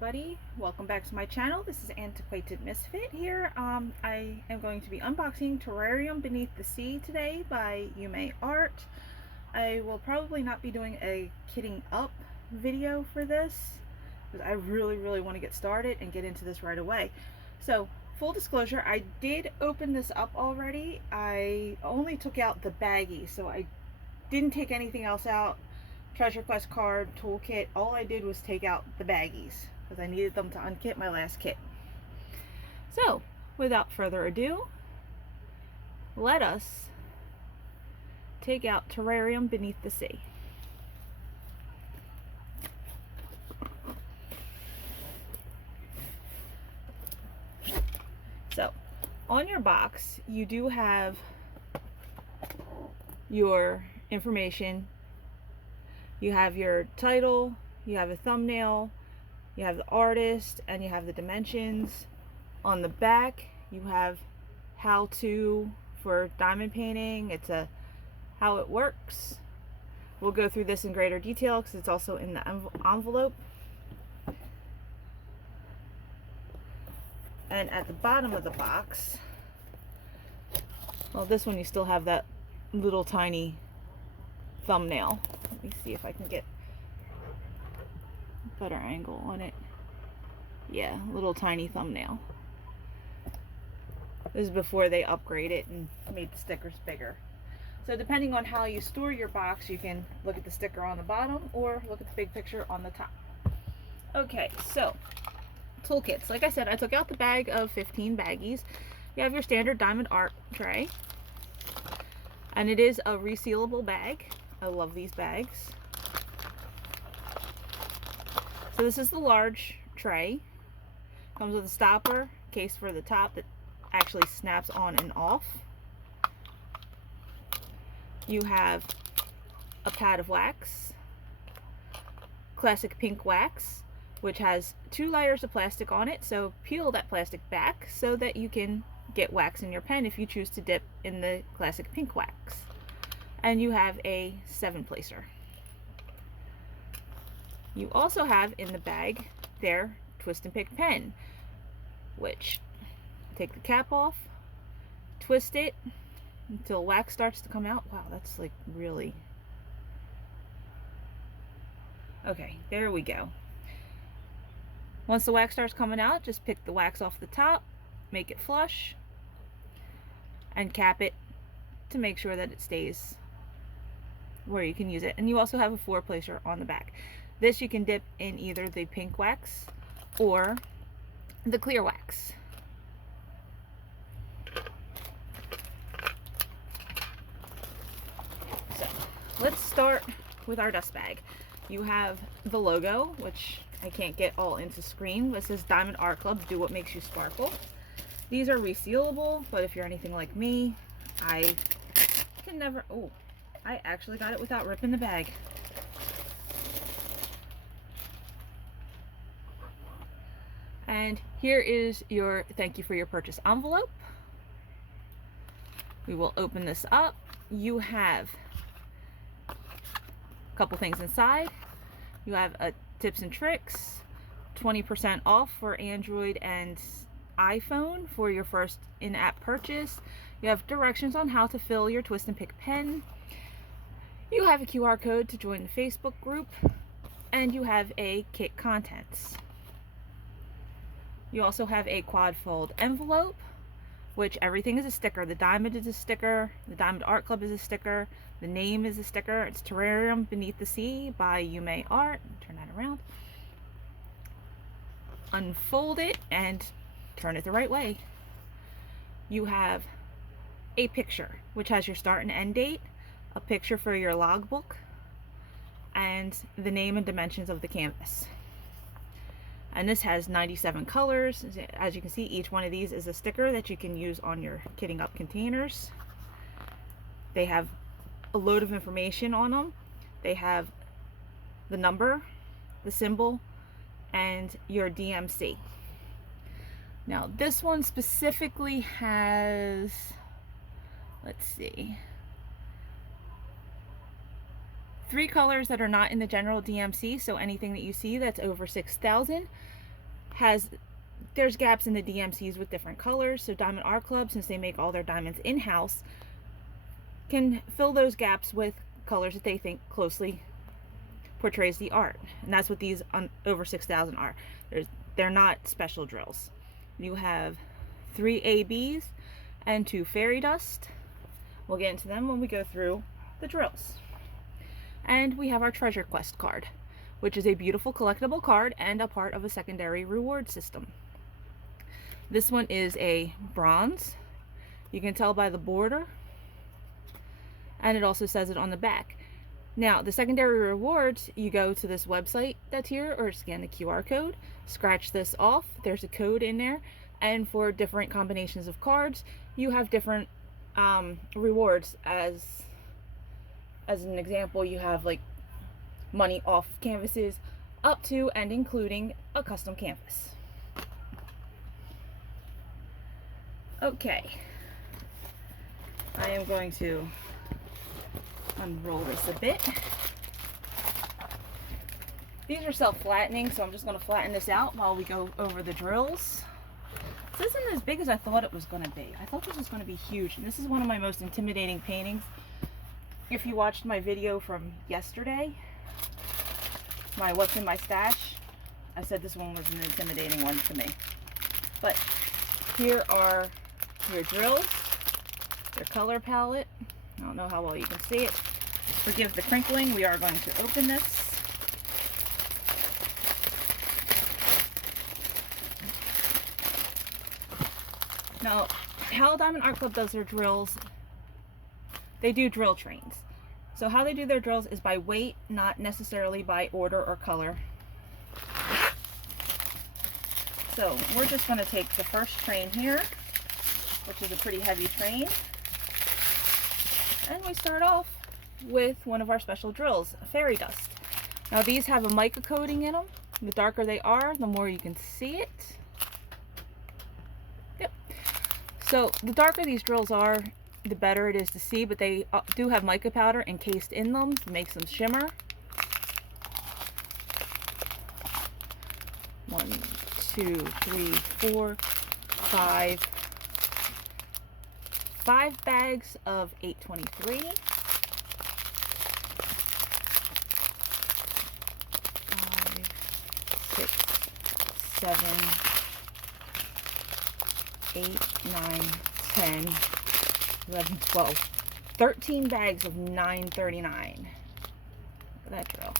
everybody, welcome back to my channel. This is Antiquated Misfit here. I am going to be unboxing Terrarium Beneath the Sea today by Yuumei Art. I will probably not be doing a kitting up video for this because I really want to get started and get into this right away. So full disclosure, I did open this up already. I only took out the baggie, so I didn't take anything else out. Treasure quest card, toolkit, all I did was take out the baggies because I needed them to unkit my last kit. So without further ado, let us take out Terrarium Beneath the Sea. So on your box you do have your information. You have your title, you have a thumbnail, you have the artist, and you have the dimensions. On the back, you have how to for diamond painting. It's a how it works. We'll go through this in greater detail because it's also in the envelope. And at the bottom of the box, well, this one you still have that little tiny thumbnail. Let me see if I can get a better angle on it. Yeah, little tiny thumbnail. This is before they upgrade it and made the stickers bigger. So depending on how you store your box, you can look at the sticker on the bottom or look at the big picture on the top. Okay, so toolkits. Like I said, I took out the bag of 15 baggies. You have your standard diamond art tray, and it is a resealable bag. I love these bags. So this is the large tray. Comes with a stopper case for the top that actually snaps on and off. You have a pad of wax, classic pink wax, which has 2 layers of plastic on it, so peel that plastic back so that you can get wax in your pen if you choose to dip in the classic pink wax. And you have a 7-placer. You also have in the bag their twist and pick pen, which take the cap off, twist it until wax starts to come out. Wow, that's like really... Okay, there we go. Once the wax starts coming out, just pick the wax off the top, make it flush, and cap it to make sure that it stays where you can use it. And you also have a 4-placer on the back. This you can dip in either the pink wax or the clear wax. So let's start with our dust bag. You have the logo, which I can't get all into screen. This says Diamond Art Club, do what makes you sparkle. These are resealable, but if you're anything like me, I can never... Oh, I actually got it without ripping the bag. And here is your thank you for your purchase envelope. We will open this up. You have a couple things inside. You have a tips and tricks, 20% off for Android and iPhone for your first in-app purchase. You have directions on how to fill your twist and pick pen. You have a QR code to join the Facebook group, and you have a kit contents. You also have a quad fold envelope, which everything is a sticker. The diamond is a sticker, the Diamond Art Club is a sticker, the name is a sticker. It's Terrarium Beneath the Sea by Yuumei Art. Turn that around. Unfold it and turn it the right way. You have a picture, which has your start and end date, a picture for your logbook, and the name and dimensions of the canvas. And this has 97 colors. As you can see, each one of these is a sticker that you can use on your kitting up containers. They have a load of information on them. They have the number, the symbol, and your DMC. Now this one specifically has, let's see, 3 colors that are not in the general DMC, so anything that you see that's over 6,000. there's gaps in the DMCs with different colors. So Diamond Art Club, since they make all their diamonds in-house, can fill those gaps with colors that they think closely portrays the art. And that's what these over 6,000 are. They're not special drills. You have 3 ABs and 2 fairy dust. We'll get into them when we go through the drills. And we have our treasure quest card, which is a beautiful collectible card and a part of a secondary reward system. This one is a bronze. You can tell by the border, and it also says it on the back. Now, the secondary rewards, you go to this website that's here, or scan the QR code, scratch this off, there's a code in there, and for different combinations of cards, you have different rewards. As an example, you have like money off canvases up to and including a custom canvas. Okay, I am going to unroll this a bit. These are self-flattening, so I'm just going to flatten this out while we go over the drills. This isn't as big as I thought it was going to be. I thought this was going to be huge, and this is one of my most intimidating paintings. If you watched my video from yesterday, my what's in my stash, I said this one was an intimidating one to me. But here are your drills, their color palette. I don't know how well you can see it. Forgive the crinkling. We are going to open this. Now, how Diamond Art Club does their drills, they do drill trains. So how they do their drills is by weight, not necessarily by order or color. So we're just going to take the first train here, which is a pretty heavy train. And we start off with one of our special drills, fairy dust. Now these have a mica coating in them. The darker they are, the more you can see it. Yep. So the darker these drills are, the better it is to see, but they do have mica powder encased in them to make them shimmer. 1, 2, 3, 4, 5. 5 bags of 823. 5, 6, 7, 8, 9, 10, 11, 12. 13 bags of 939. Look at that drill.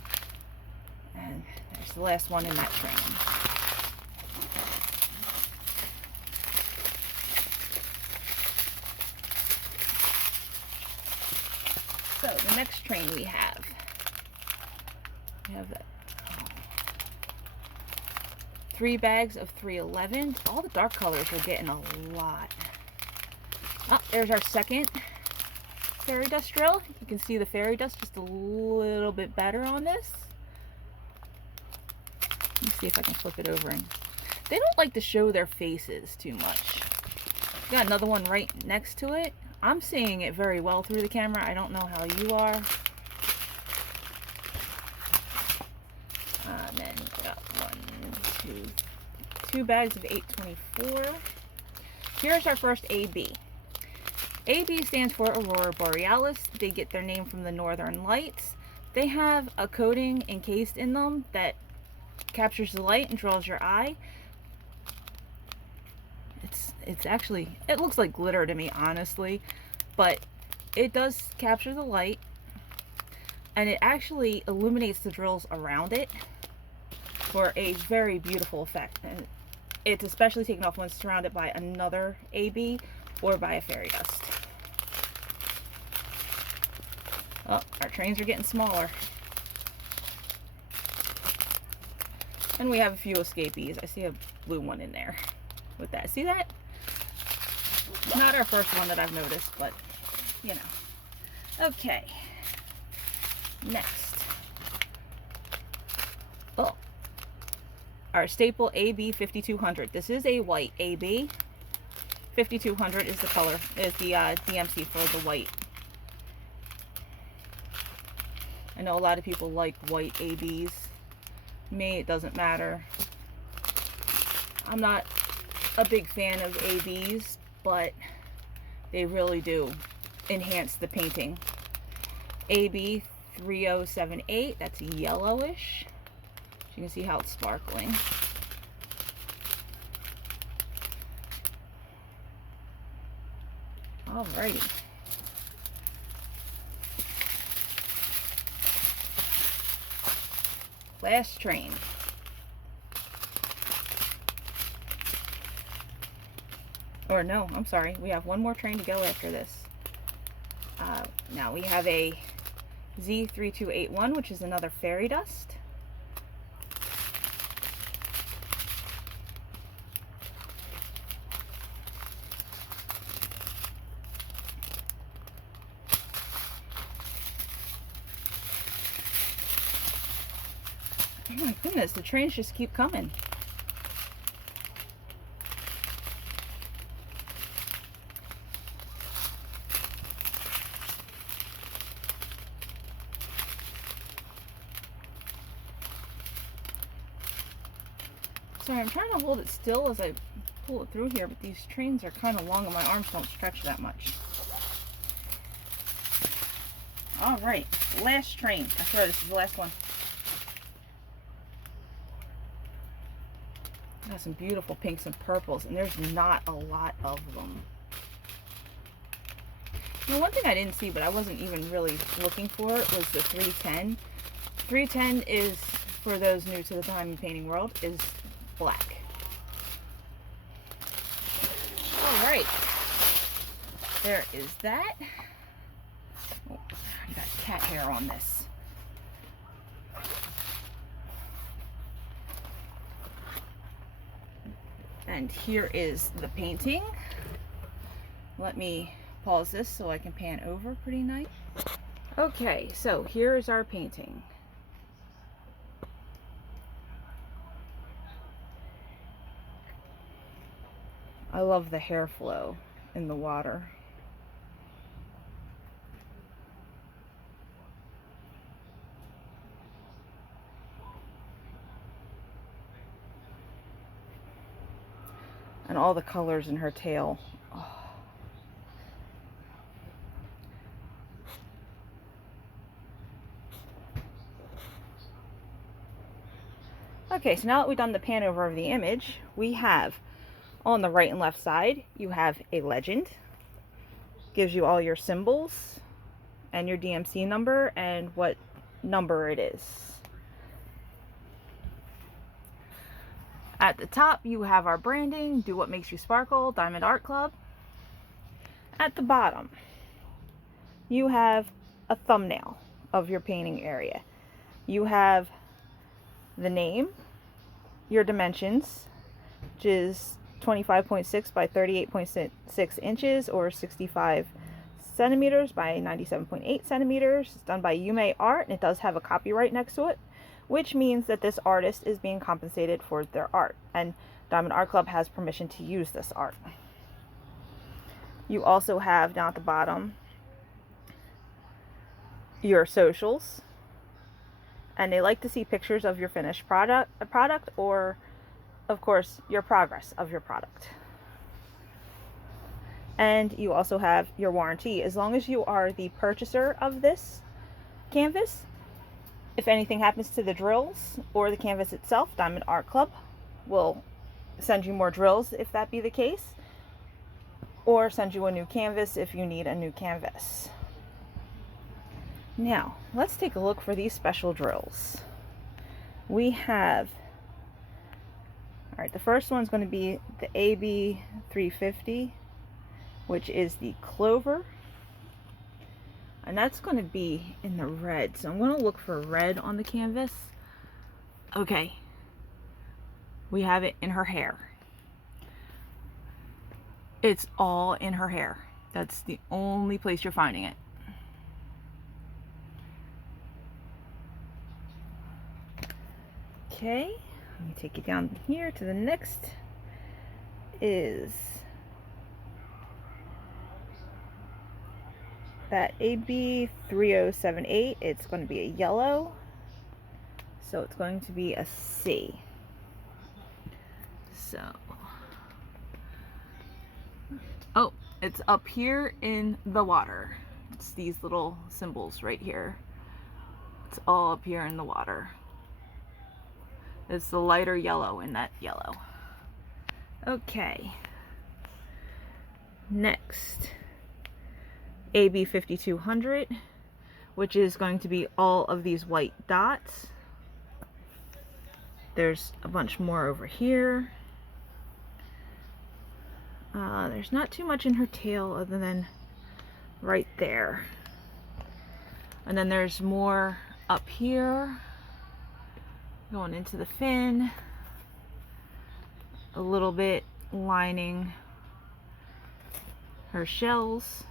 And there's the last one in that train. So the next train we have that 3 bags of 311. All the dark colors are getting a lot. Oh, there's our second fairy dust drill. You can see the fairy dust just a little bit better on this. Let me see if I can flip it over. And they don't like to show their faces too much. Got another one right next to it. I'm seeing it very well through the camera. I don't know how you are. And then we got 2 bags of 824. Here's our first AB. AB stands for Aurora Borealis. They get their name from the Northern Lights. They have a coating encased in them that captures the light and draws your eye. It's actually, it looks like glitter to me, honestly, but it does capture the light, and it actually illuminates the drills around it for a very beautiful effect. And it's especially taken off when it's surrounded by another AB or by a fairy dust. Oh, our trains are getting smaller. And we have a few escapees. I see a blue one in there with that. See that? Not our first one that I've noticed, but you know. Okay. Next. Oh. Our staple AB 5200. This is a white AB. 5200 is the color, is the DMC for the white. I know a lot of people like white ABs. Me, it doesn't matter. I'm not a big fan of ABs, but they really do enhance the painting. AB 3078, that's yellowish. You can see how it's sparkling. Alrighty. Last train. Or no, I'm sorry. We have one more train to go after this. Now we have a Z3281, which is another fairy dust. Oh my goodness, the trains just keep coming. Sorry, I'm trying to hold it still as I pull it through here, but these trains are kind of long and my arms don't stretch that much. Alright, last train. I swear this is the last one. Got some beautiful pinks and purples, and there's not a lot of them. You know, one thing I didn't see, but I wasn't even really looking for it, was the 310. 310 is, for those new to the diamond painting world, is black. Alright. There is that. Oh, I got cat hair on this. And here is the painting. Let me pause this so I can pan over pretty nice. Okay, so here is our painting. I love the hair flow in the water. And all the colors in her tail. Oh. Okay, so now that we've done the pan over of the image, we have on the right and left side, you have a legend. Gives you all your symbols and your DMC number and what number it is. At the top, you have our branding, Do What Makes You Sparkle, Diamond Art Club. At the bottom, you have a thumbnail of your painting area. You have the name, your dimensions, which is 25.6 by 38.6 inches or 65 centimeters by 97.8 centimeters. It's done by Yuumei Art, and it does have a copyright next to it, which means that this artist is being compensated for their art, and Diamond Art Club has permission to use this art. You also have down at the bottom your socials, and they like to see pictures of your finished product or of course your progress of your product. And you also have your warranty. As long as you are the purchaser of this canvas, if anything happens to the drills or the canvas itself, Diamond Art Club will send you more drills if that be the case, or send you a new canvas if you need a new canvas. Now, let's take a look for these special drills. We have, all right, the first one's going to be the AB 350, which is the clover. And that's going to be in the red. So I'm going to look for red on the canvas. Okay. We have it in her hair. It's all in her hair. That's the only place you're finding it. Okay, let me take you down here to the next is that AB 3078. It's going to be a yellow, so it's going to be a C. So, oh, it's up here in the water. It's these little symbols right here. It's all up here in the water. It's the lighter yellow in that yellow. Okay. Next, AB 5200, which is going to be all of these white dots. There's a bunch more over here. There's not too much in her tail other than right there. And then there's more up here, going into the fin, a little bit lining her shells.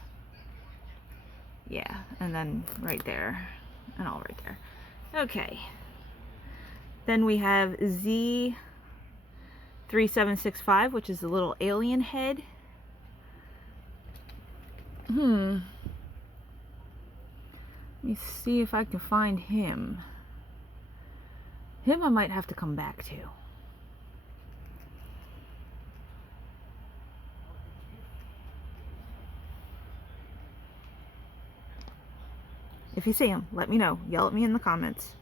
Yeah, and then right there, and all right there. Okay. Then we have Z3765, which is the little alien head. Let me see if I can find him. Him I might have to come back to. If you see him, let me know. Yell at me in the comments.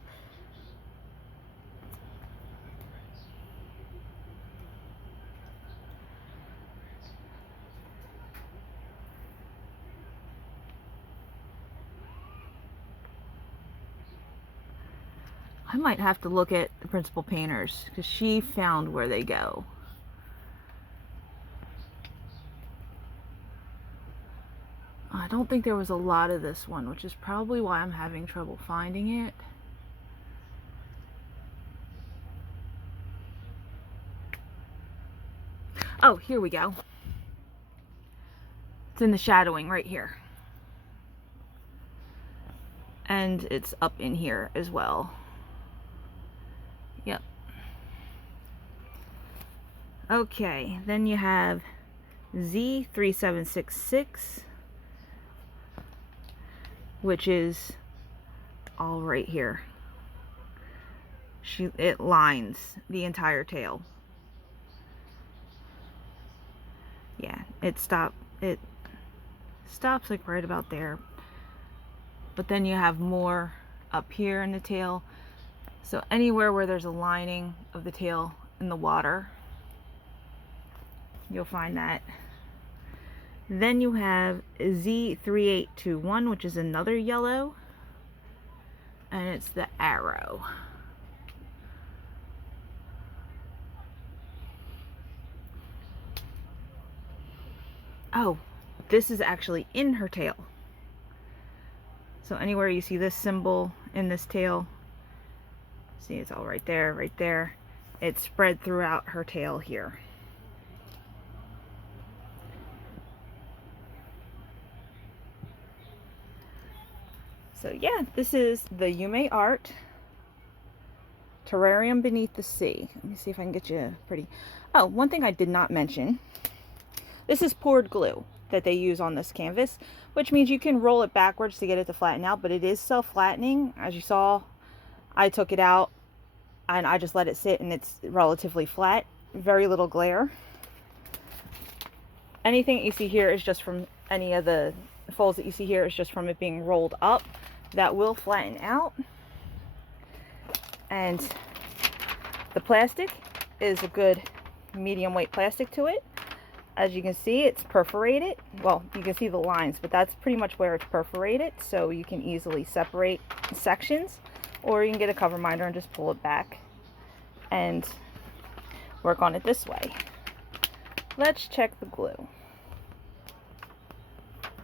I might have to look at the principal painters because she found where they go. I don't think there was a lot of this one, which is probably why I'm having trouble finding it. Oh, here we go. It's in the shadowing right here. And it's up in here as well. Yep. Okay, then you have Z3766, which is all right here. It lines the entire tail. Yeah, it stops like right about there. But then you have more up here in the tail. So anywhere where there's a lining of the tail in the water, you'll find that. Then you have Z3821, which is another yellow, and it's the arrow. Oh, this is actually in her tail. So anywhere you see this symbol in this tail, see, it's all right there, right there. It's spread throughout her tail here. So yeah, this is the Yuumei art terrarium beneath the sea. Let me see if I can get you pretty. Oh, one thing I did not mention. This is poured glue that they use on this canvas, which means you can roll it backwards to get it to flatten out, but it is self-flattening. As you saw, I took it out and I just let it sit and it's relatively flat. Very little glare. Anything that you see here is just from any of the folds that you see here is just from it being rolled up. That will flatten out. And the plastic is a good medium weight plastic to it. As you can see, it's perforated. Well, you can see the lines, but that's pretty much where it's perforated, so you can easily separate sections, or you can get a cover minder and just pull it back and work on it this way. Let's check the glue.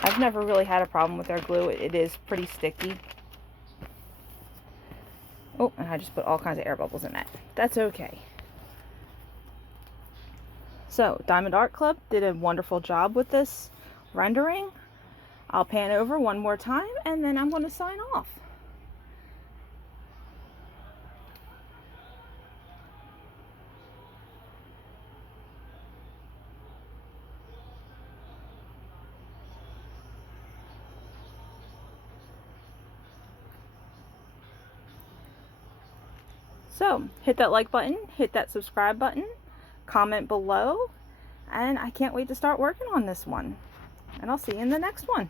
I've never really had a problem with their glue. It is pretty sticky. Oh, and I just put all kinds of air bubbles in that. That's okay. So, Diamond Art Club did a wonderful job with this rendering. I'll pan over one more time and then I'm going to sign off. So, hit that like button, hit that subscribe button, comment below. And I can't wait to start working on this one. And I'll see you in the next one.